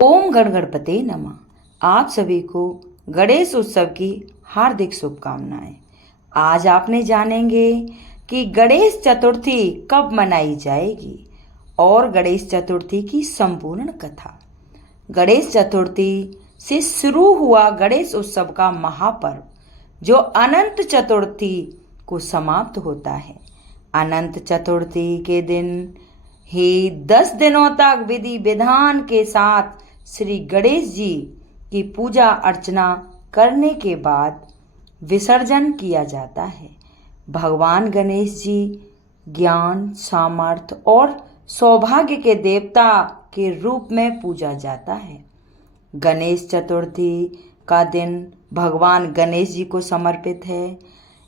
ओम गण गणपते नमः। आप सभी को गणेश उत्सव की हार्दिक शुभकामनाएं। आज आपने जानेंगे कि गणेश चतुर्थी कब मनाई जाएगी और गणेश चतुर्थी की संपूर्ण कथा। गणेश चतुर्थी से शुरू हुआ गणेश उत्सव का महापर्व जो अनंत चतुर्थी को समाप्त होता है। अनंत चतुर्थी के दिन ही 10 दिनों तक विधि विधान के साथ श्री गणेश जी की पूजा अर्चना करने के बाद विसर्जन किया जाता है। भगवान गणेश जी ज्ञान, सामर्थ्य और सौभाग्य के देवता के रूप में पूजा जाता है। गणेश चतुर्थी का दिन भगवान गणेश जी को समर्पित है।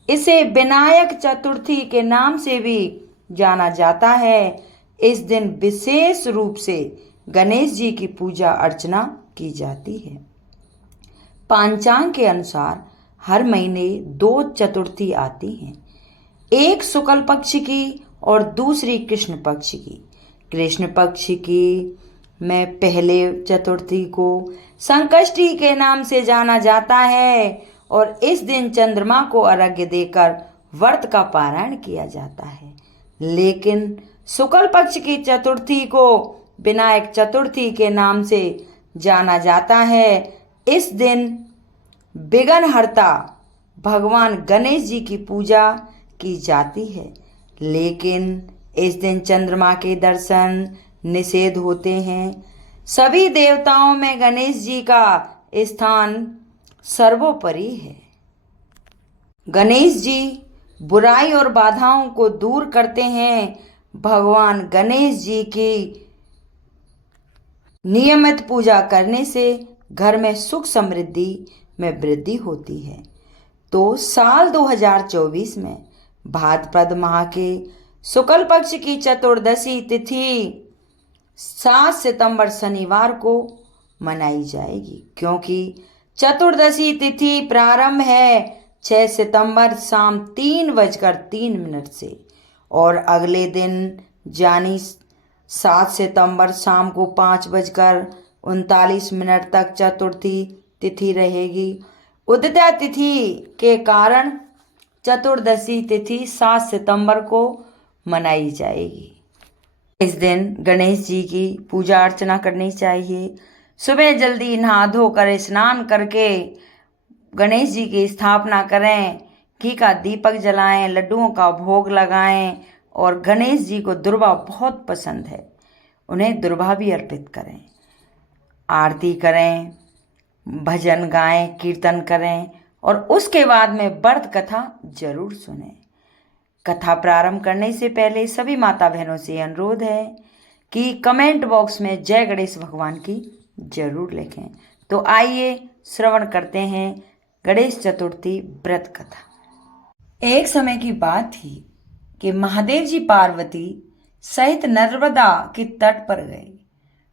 इसे विनायक चतुर्थी के नाम से भी जाना जाता है। इस दिन विशेष रूप से गणेश जी की पूजा अर्चना की जाती है। पांचांग के अनुसार हर महीने 2 चतुर्थी आती हैं, एक शुक्ल पक्ष की और दूसरी कृष्ण पक्ष की। कृष्ण पक्ष की में पहले चतुर्थी को संकष्टी के नाम से जाना जाता है और इस दिन चंद्रमा को अर्घ्य देकर व्रत का पारायण किया जाता है। लेकिन शुक्ल पक्ष की चतुर्थी को विनायक चतुर्थी के नाम से जाना जाता है। इस दिन विघ्नहर्ता भगवान गणेश जी की पूजा की जाती है, लेकिन इस दिन चंद्रमा के दर्शन निषेध होते हैं। सभी देवताओं में गणेश जी का स्थान सर्वोपरि है। गणेश जी बुराई और बाधाओं को दूर करते हैं। भगवान गणेश जी की नियमित पूजा करने से घर में सुख समृद्धि में वृद्धि होती है। तो साल 2024 में भाद्रपद माह के शुक्ल पक्ष की चतुर्दशी तिथि 7 सितंबर शनिवार को मनाई जाएगी, क्योंकि चतुर्दशी तिथि प्रारंभ है 6 सितंबर शाम 3:03 से और अगले दिन यानी 7 सितंबर शाम को 5:39 तक चतुर्थी तिथि रहेगी। उदिता तिथि के कारण चतुर्दशी तिथि 7 सितंबर को मनाई जाएगी। इस दिन गणेश जी की पूजा अर्चना करनी चाहिए। सुबह जल्दी नहा धोकर स्नान करके गणेश जी की स्थापना करें, घी का दीपक जलाएं, लड्डुओं का भोग लगाएं और गणेश जी को दुर्वा बहुत पसंद है, उन्हें दुर्वा भी अर्पित करें। आरती करें, भजन गाएं, कीर्तन करें और उसके बाद में व्रत कथा जरूर सुनें। कथा प्रारंभ करने से पहले सभी माता बहनों से अनुरोध है कि कमेंट बॉक्स में जय गणेश भगवान की जरूर लिखें। तो आइए श्रवण करते हैं गणेश चतुर्थी व्रत कथा। एक समय की बात थी कि महादेव जी पार्वती सहित नर्मदा के तट पर गए।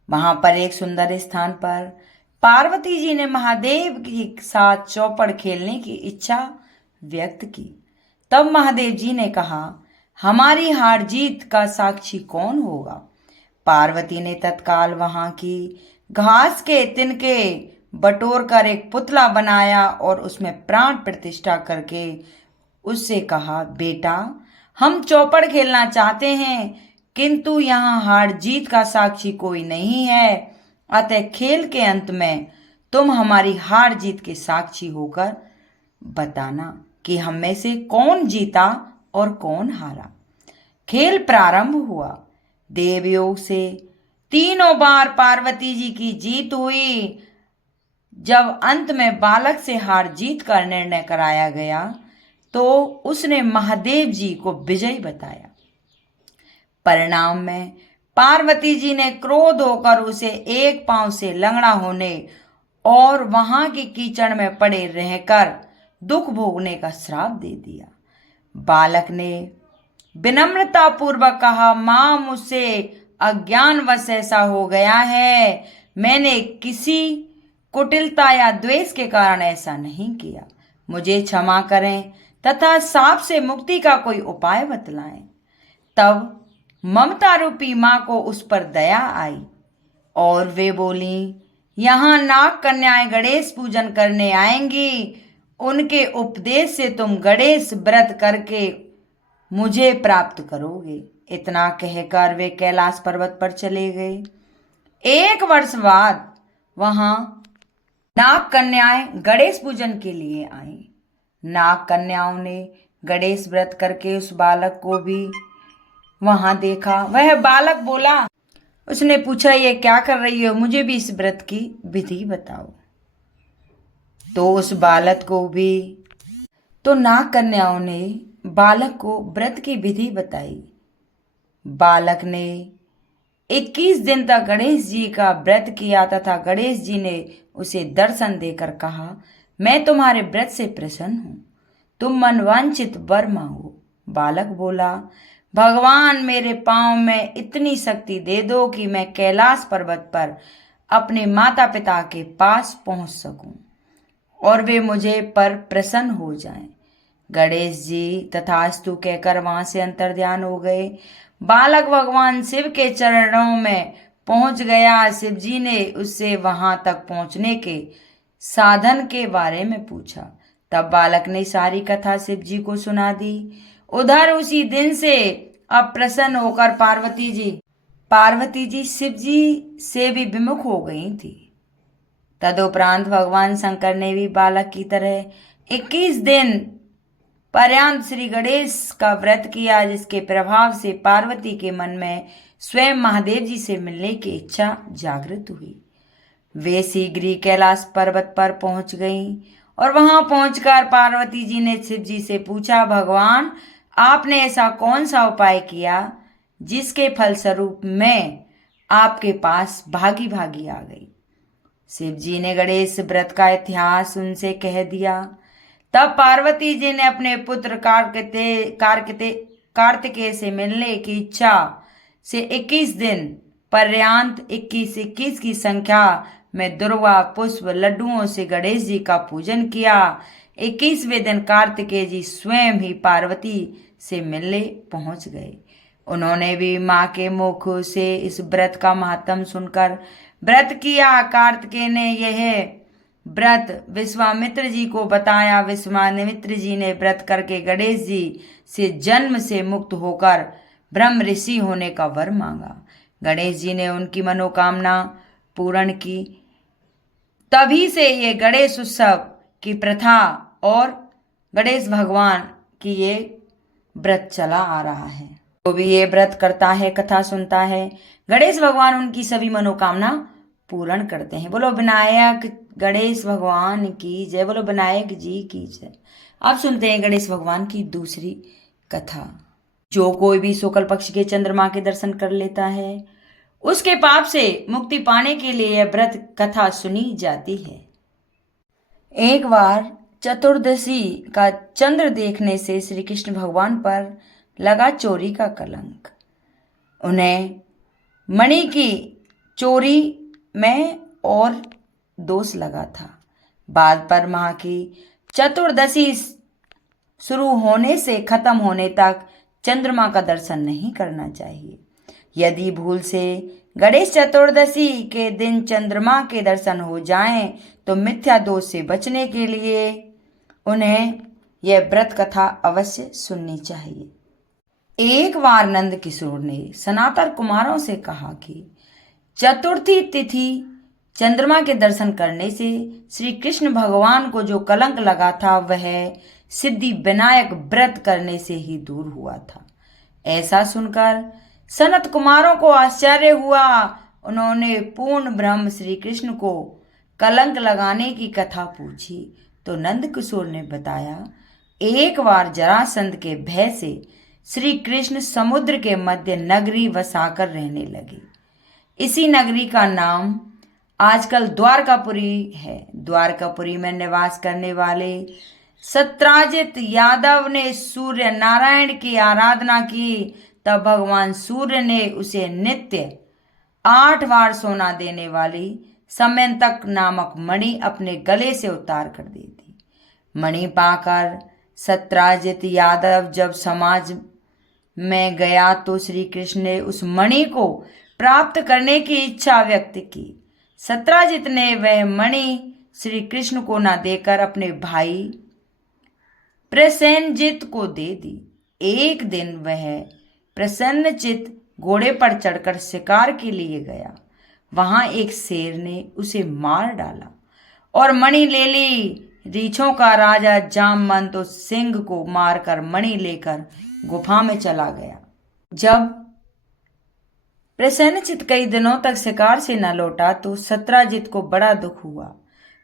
वहां पर एक सुंदर स्थान पर पार्वती जी ने महादेव के साथ चौपड़ खेलने की इच्छा व्यक्त की। तब महादेव जी ने कहा, हमारी हार जीत का साक्षी कौन होगा? पार्वती ने तत्काल वहां की घास के तिनके बटोर कर एक पुतला बनाया और उसमें प्राण प्रतिष्ठा करके उससे कहा, बेटा, हम चौपड़ खेलना चाहते हैं, किंतु यहाँ हार जीत का साक्षी कोई नहीं है, अतः खेल के अंत में तुम हमारी हार जीत के साक्षी होकर बताना कि हम में से कौन जीता और कौन हारा। खेल प्रारंभ हुआ। देवयोग से 3 बार पार्वती जी की जीत हुई। जब अंत में बालक से हार जीत का निर्णय कराया गया तो उसने महादेव जी को विजयी बताया। परिणाम में पार्वती जी ने क्रोध होकर उसे एक पांव से लंगड़ा होने और वहां की कीचड़ में पड़े रहकर दुख भोगने का श्राप दे दिया। बालक ने विनम्रता पूर्वक कहा, मां, मुझसे अज्ञानवश ऐसा हो गया है, मैंने किसी कुटिलता या द्वेष के कारण ऐसा नहीं किया, मुझे क्षमा करें तथा साप से मुक्ति का कोई उपाय बतलाएं। तब ममता रूपी मां को उस पर दया आई और वे बोली, यहाँ नाग कन्याएं गणेश पूजन करने आएंगी। उनके उपदेश से तुम गणेश व्रत करके मुझे प्राप्त करोगे। इतना कहकर वे कैलाश पर्वत पर चले गए। 1 वर्ष बाद वहां नाग कन्याएं गणेश पूजन के लिए आई। नाग कन्याओं ने गणेश व्रत करके उस बालक को भी वहां देखा। वह बालक बोला, उसने पूछा, ये क्या कर रही हो? मुझे भी इस व्रत की विधि बताओ। तो उस बालक को भी नाग कन्याओं ने बालक को व्रत की विधि बताई। बालक ने 21 दिन तक गणेश जी का व्रत किया तथा गणेश जी ने उसे दर्शन देकर कहा, मैं तुम्हारे व्रत से प्रसन्न हूं, तुम मनवांछित वर मांगो। बालक बोला, भगवान मेरे पांव में इतनी शक्ति दे दो कि मैं कैलाश पर्वत पर अपने माता पिता के पास पहुंच सकूं और वे मुझे पर प्रसन्न हो जाएं। गणेश जी तथास्तु कहकर वहां से अंतर्ध्यान हो गए। बालक भगवान शिव के चरणों में पहुंच गया। शिव जी ने उससे वहां तक पहुंचने के साधन के बारे में पूछा। तब बालक ने सारी कथा शिव जी को सुना दी। उधर उसी दिन से अब प्रसन्न होकर पार्वती जी शिव जी से भी विमुख हो गई थी। तदुपरांत भगवान शंकर ने भी बालक की तरह 21 दिन पर्यंत श्री गणेश का व्रत किया, जिसके प्रभाव से पार्वती के मन में स्वयं महादेव जी से मिलने की इच्छा जागृत हुई। वे शीघ्र ही कैलाश पर्वत पर पहुंच गईं और वहां पहुंचकर पार्वती जी ने शिव जी से पूछा, भगवान आपने ऐसा कौन सा उपाय किया जिसके फलस्वरूप मैं आपके पास भागी भागी आ गई? शिव जी ने गणेश व्रत का इतिहास उनसे कह दिया। तब पार्वती जी ने अपने पुत्र कार्तिकेय से मिलने की इच्छा से 21 दिन पर्यंत 21 की संख्या में दुर्वा पुष्प लड्डुओं से गणेश जी का पूजन किया। 21वें दिन कार्तिकेय जी स्वयं ही पार्वती से मिलने पहुंच गए। उन्होंने भी मां के मुख से इस व्रत का महात्म सुनकर व्रत किया। कार्तिकेय ने यह व्रत विश्वामित्र जी को बताया। विश्वामित्र जी ने व्रत करके गणेश जी से जन्म से मुक्त होकर ब्रह्म ऋषि होने का वर मांगा। गणेश जी ने उनकी मनोकामना पूर्ण की। तभी से ये गणेश उत्सव की प्रथा और गणेश भगवान की ये व्रत चला आ रहा है। जो भी ये व्रत करता है, कथा सुनता है, गणेश भगवान उनकी सभी मनोकामना पूर्ण करते हैं। बोलो विनायक गणेश भगवान की जय। बोलो विनायक जी की जय। अब सुनते हैं गणेश भगवान की दूसरी कथा। जो कोई भी शुक्ल पक्ष के चंद्रमा के दर्शन कर लेता है, उसके पाप से मुक्ति पाने के लिए यह व्रत कथा सुनी जाती है। एक बार चतुर्दशी का चंद्र देखने से श्री कृष्ण भगवान पर लगा चोरी का कलंक। उन्हें मणि की चोरी में और दोष लगा था। बाद पर माह की चतुर्दशी शुरू होने से खत्म होने तक चंद्रमा का दर्शन नहीं करना चाहिए। यदि भूल से गणेश चतुर्दशी के दिन चंद्रमा के दर्शन हो जाएं, तो मिथ्या दोष से बचने के लिए उन्हें यह व्रत कथा अवश्य सुननी चाहिए। एक बार नंद किशोर ने सनातन कुमारों से कहा कि चतुर्थी तिथि चंद्रमा के दर्शन करने से श्री कृष्ण भगवान को जो कलंक लगा था, वह सिद्धि विनायक व्रत करने से ही दूर हुआ था। ऐसा सुनकर सनत कुमारों को आश्चर्य हुआ। उन्होंने पूर्ण ब्रह्म श्री कृष्ण को कलंक लगाने की कथा पूछी तो नंद किशोर ने बताया, एक बार जरासंध के भय से श्री कृष्ण समुद्र के मध्य नगरी बसाकर रहने लगे। इसी नगरी का नाम आजकल द्वारकापुरी है। द्वारकापुरी में निवास करने वाले सत्राजित यादव ने सूर्य नारायण की आराधना की। तब भगवान सूर्य ने उसे नित्य 8 बार सोना देने वाली समयंतक नामक मणि अपने गले से उतार कर दी थी। मणि पाकर सत्राजित यादव जब समाज में गया तो श्री कृष्ण ने उस मणि को प्राप्त करने की इच्छा व्यक्त की। सत्राजित ने वह मणि श्री कृष्ण को न देकर अपने भाई प्रसेनजित को दे दी। एक दिन वह प्रसन्नचित घोड़े पर चढ़कर शिकार के लिए गया। वहां एक शेर ने उसे मार डाला और मणि ले ली। रीछों का राजा जामवंत उस सिंह को मारकर मणि लेकर गुफा में चला गया। जब प्रसन्नचित कई दिनों तक शिकार से न लौटा तो सत्राजित को बड़ा दुख हुआ।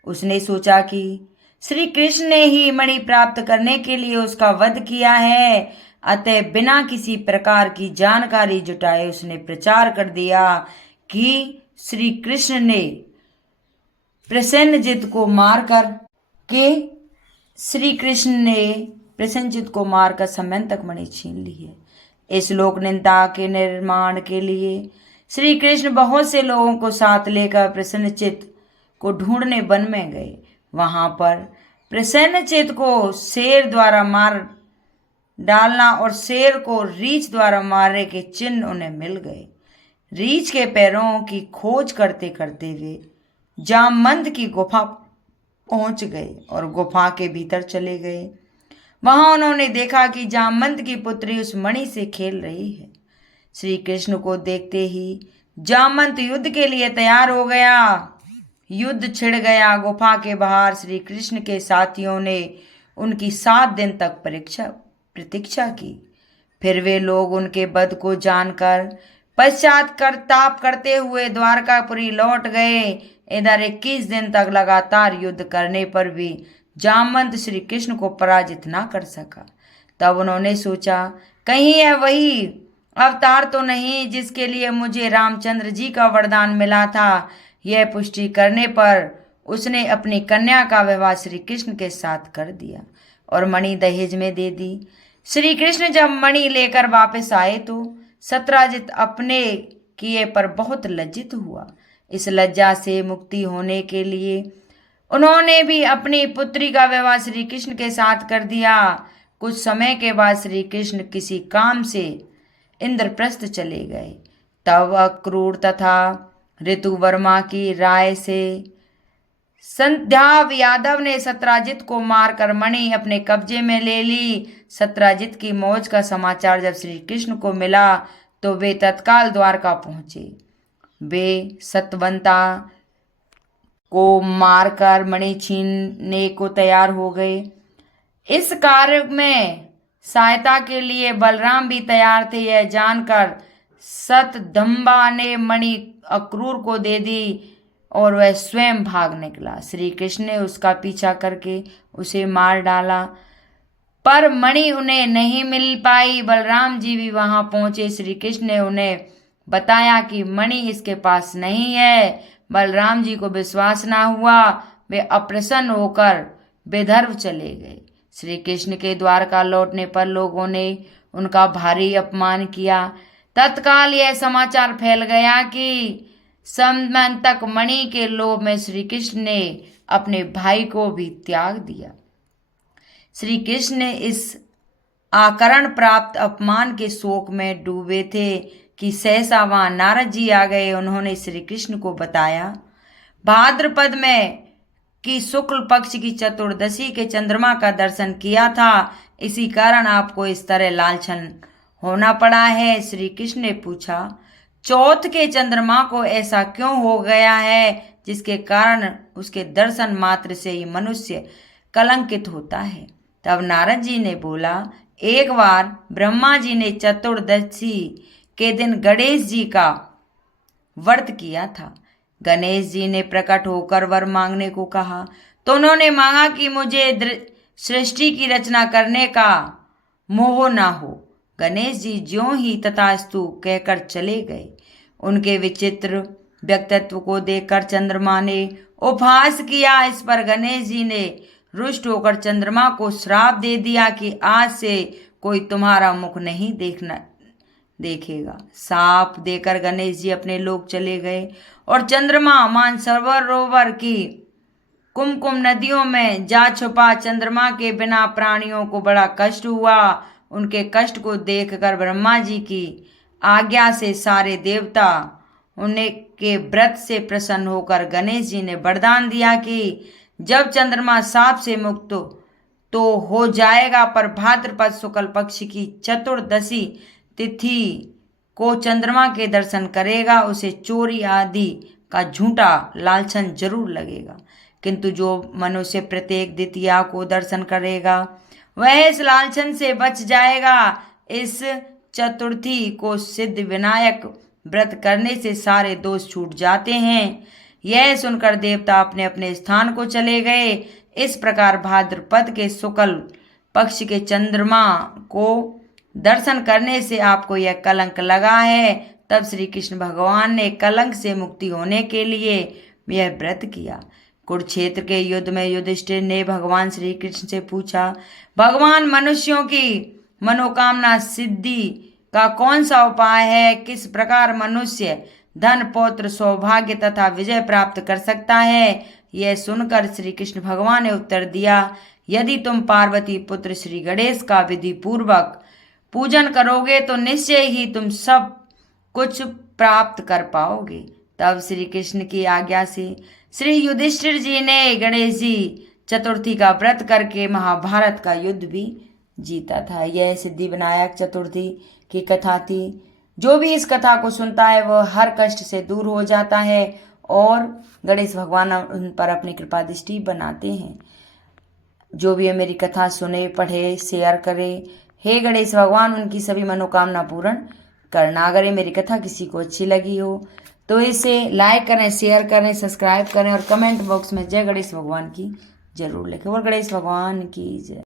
उसने सोचा कि श्री कृष्ण ने ही मणि प्राप्त करने के लिए उसका वध किया है, अतः बिना किसी प्रकार की जानकारी जुटाए उसने प्रचार कर दिया कि श्री कृष्ण ने प्रसेनजित को मारकर समयंतक मणि छीन ली है। इस लोक निंदा के निर्माण के लिए श्री कृष्ण बहुत से लोगों को साथ लेकर प्रसन्नचित को ढूंढने वन में गए। वहां पर प्रसन्नचित को शेर द्वारा मार डालना और शेर को रीछ द्वारा मारने के चिन्ह उन्हें मिल गए। रीछ के पैरों की खोज करते करते वे जामवंत की गुफा पहुंच गए और गुफा के भीतर चले गए। वहां उन्होंने देखा कि जामवंत की पुत्री उस मणि से खेल रही है। श्री कृष्ण को देखते ही जामवंत युद्ध के लिए तैयार हो गया। युद्ध छिड़ गया। गुफा के बाहर श्री कृष्ण के साथियों ने उनकी 7 दिन तक प्रतीक्षा की। फिर वे लोग उनके वध को जानकर पश्चाताप करते हुए द्वारकापुरी लौट गए। इधर 21 दिन तक लगातार युद्ध करने पर भी जामवंत श्री कृष्ण को पराजित ना कर सका। तब उन्होंने सोचा, कहीं यह वही अवतार तो नहीं जिसके लिए मुझे रामचंद्र जी का वरदान मिला था। यह पुष्टि करने पर उसने अपनी कन्या का विवाह श्री कृष्ण के साथ कर दिया और मणि दहेज में दे दी। श्री कृष्ण जब मणि लेकर वापस आए तो सत्राजित अपने किए पर बहुत लज्जित हुआ। इस लज्जा से मुक्ति होने के लिए उन्होंने भी अपनी पुत्री का विवाह श्री कृष्ण के साथ कर दिया। कुछ समय के बाद श्री कृष्ण किसी काम से इंद्रप्रस्थ चले गए। तब अक्रूर तथा ऋतुवर्मा की राय से संध्या यादव ने सत्राजित को मारकर मणि अपने कब्जे में ले ली। सत्राजित की मौज का समाचार जब श्री कृष्ण को मिला तो वे तत्काल द्वारका पहुंचे। वे सतवंता को मारकर मणि छीनने को तैयार हो गए। इस कार्य में सहायता के लिए बलराम भी तैयार थे। यह जानकर सतदंबा ने मणि अक्रूर को दे दी और वह स्वयं भाग निकला। श्री कृष्ण ने उसका पीछा करके उसे मार डाला, पर मणि उन्हें नहीं मिल पाई। बलराम जी भी वहां पहुंचे। श्री कृष्ण ने उन्हें बताया कि मणि इसके पास नहीं है। बलराम जी को विश्वास ना हुआ। वे अप्रसन्न होकर बेधर्व चले गए। श्री कृष्ण के द्वारका लौटने पर लोगों ने उनका भारी अपमान किया। तत्काल यह समाचार फैल गया कि समयंतक मणि के लोभ में श्री कृष्ण ने अपने भाई को भी त्याग दिया। श्री कृष्ण ने इस आकरण प्राप्त अपमान के शोक में डूबे थे कि सहसा वहां नारद जी आ गए। उन्होंने श्री कृष्ण को बताया, भाद्रपद में की शुक्ल पक्ष की चतुर्दशी के चंद्रमा का दर्शन किया था, इसी कारण आपको इस तरह लालछन होना पड़ा है। श्री कृष्ण ने पूछा, चौथ के चंद्रमा को ऐसा क्यों हो गया है जिसके कारण उसके दर्शन मात्र से ही मनुष्य कलंकित होता है। तब नारद जी ने बोला, एक बार ब्रह्मा जी ने चतुर्दशी के दिन गणेश जी का व्रत किया था। गणेश जी ने प्रकट होकर वर मांगने को कहा तो उन्होंने मांगा कि मुझे सृष्टि की रचना करने का मोह ना हो। गणेश जी ज्यों ही तथास्तु कहकर चले गए। उनके विचित्र व्यक्तित्व को देखकर चंद्रमा ने उपहास किया। इस पर गणेश जी ने रुष्ट होकर चंद्रमा को श्राप दे दिया कि आज से कोई तुम्हारा मुख नहीं देखेगा। साप देकर गणेश जी अपने लोक चले गए और चंद्रमा मानसरोवर की कुमकुम नदियों में जा छुपा। चंद्रमा के बिना प्राणियों को बड़ा कष्ट हुआ। उनके कष्ट को देखकर ब्रह्मा जी की आज्ञा से सारे देवता उनके व्रत से प्रसन्न होकर गणेश जी ने वरदान दिया कि जब चंद्रमा साप से मुक्त तो हो जाएगा, पर भाद्रपद शुक्ल पक्ष की चतुर्दशी तिथि को चंद्रमा के दर्शन करेगा उसे चोरी आदि का झूठा लालचन जरूर लगेगा, किंतु जो मनुष्य प्रत्येक द्वितीया को दर्शन करेगा वह इस लालचन से बच जाएगा। इस चतुर्थी को सिद्ध विनायक व्रत करने से सारे दोष छूट जाते हैं। यह सुनकर देवता अपने अपने स्थान को चले गए। इस प्रकार भाद्रपद के शुक्ल पक्ष के चंद्रमा को दर्शन करने से आपको यह कलंक लगा है। तब श्री कृष्ण भगवान ने कलंक से मुक्ति होने के लिए यह व्रत किया। कुरुक्षेत्र के युद्ध में युधिष्ठिर ने भगवान श्री कृष्ण से पूछा, भगवान, मनुष्यों की मनोकामना सिद्धि का कौन सा उपाय है? किस प्रकार मनुष्य धन, पौत्र, सौभाग्य तथा विजय प्राप्त कर सकता है? यह सुनकर श्री कृष्ण भगवान ने उत्तर दिया, यदि तुम पार्वती पुत्र श्री गणेश का विधि पूर्वक पूजन करोगे तो निश्चय ही तुम सब कुछ प्राप्त कर पाओगे। तब श्री कृष्ण की आज्ञा से श्री युधिष्ठिर जी ने गणेश जी चतुर्थी का व्रत करके महाभारत का युद्ध भी जीता था। यह सिद्धि विनायक चतुर्थी की कथा थी। जो भी इस कथा को सुनता है वह हर कष्ट से दूर हो जाता है और गणेश भगवान उन पर अपनी कृपा दृष्टि बनाते हैं। जो भी है मेरी कथा सुने, पढ़े, शेयर करे। हे गणेश भगवान उनकी सभी मनोकामना पूर्ण करना। अगर ये मेरी कथा किसी को अच्छी लगी हो तो इसे लाइक करें, शेयर करें, सब्सक्राइब करें और कमेंट बॉक्स में जय गणेश भगवान की जरूर लिखें। और गणेश भगवान की जय।